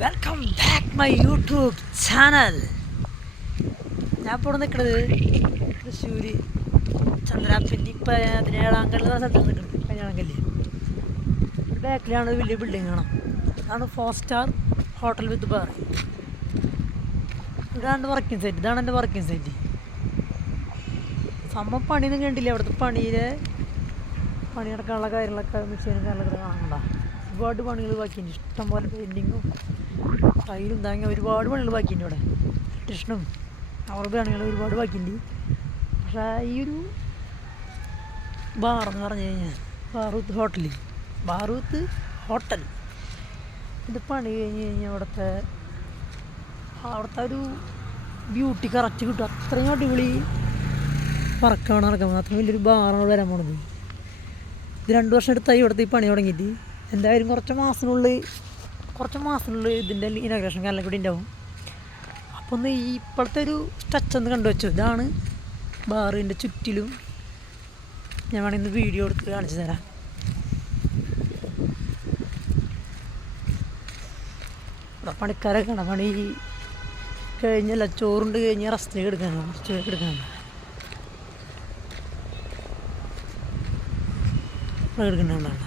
Welcome back my YouTube channel. ഞാൻ ഇപ്പോൾ നിൽക്കുന്നത് തൃശ്ശൂർ ചന്ദ്രാപ്പിൻ്റെ 17 കല്ല് സ്ഥലത്ത് നിൽക്കുന്നത്. 17 കല്ല് ബാക്കിലാണ് ഒരു വലിയ ബിൽഡിംഗ് കാണാം. അതാണ് 4-സ്റ്റാർ ഹോട്ടൽ വിത്ത് ബാർ. ഇതാണ് എൻ്റെ വർക്കിംഗ് സൈറ്റ്. ഇതാണ് എൻ്റെ വർക്കിംഗ് സൈറ്റ്. സംഭവം പണിയൊന്നും കണ്ടില്ല. അവിടുത്തെ പണി നടക്കാനുള്ള കാര്യങ്ങളൊക്കെ മെഷീനും കാര്യങ്ങളൊക്കെ കാണണ്ട. ഒരുപാട് പണികൾ ബാക്കിയുണ്ട്. ഇഷ്ടംപോലെ പെയിൻറ്റിങ്ങും ടൈലും താങ്ങി ഒരുപാട് പണികൾ ബാക്കിയുണ്ട്. ഇവിടെ ഇലക്ട്രീഷനും അവരുടെ പണികൾ ഒരുപാട് ബാക്കിയുണ്ട്. പക്ഷേ ഈ ഒരു ബാറെന്ന് പറഞ്ഞു കഴിഞ്ഞാൽ ബാറൂത്ത് ഹോട്ടൽ ഇത് പണി കഴിഞ്ഞ് കഴിഞ്ഞാൽ അവിടുത്തെ ഒരു ബ്യൂട്ടി കറക്റ്റ് കിട്ടും. അത്രയും അടിപൊളി വർക്കാണ് നടക്കുന്നത്. അത്രയും വലിയൊരു ബാറാണ് വരാൻ പോണത്. ഇത് 2 വർഷം എടുത്തായി ഇവിടുത്തെ ഈ പണി തുടങ്ങിയിട്ട്. എന്തായാലും കുറച്ച് മാസത്തിനുള്ളിൽ ഇതിൻ്റെ ഇനോഗ്രേഷൻ കാലം കൂടി ഉണ്ടാവും. അപ്പോൾ ഒന്ന് ഇപ്പോഴത്തെ ഒരു ടച്ച് ഒന്ന് കണ്ടുവച്ചു. ഇതാണ് ബാറിൻ്റെ ചുറ്റിലും. ഞാൻ വേണമെങ്കിൽ ഇന്ന് വീഡിയോ എടുത്ത് കാണിച്ചു തരാം. ഇവിടെ പണിക്കാരൊക്കെ ആണ്. പണി കഴിഞ്ഞല്ല, ചോറുണ്ട് കഴിഞ്ഞ് റെസ്റ്റ് എടുക്കാനാണ്. എടുക്കുന്നുണ്ടാണ്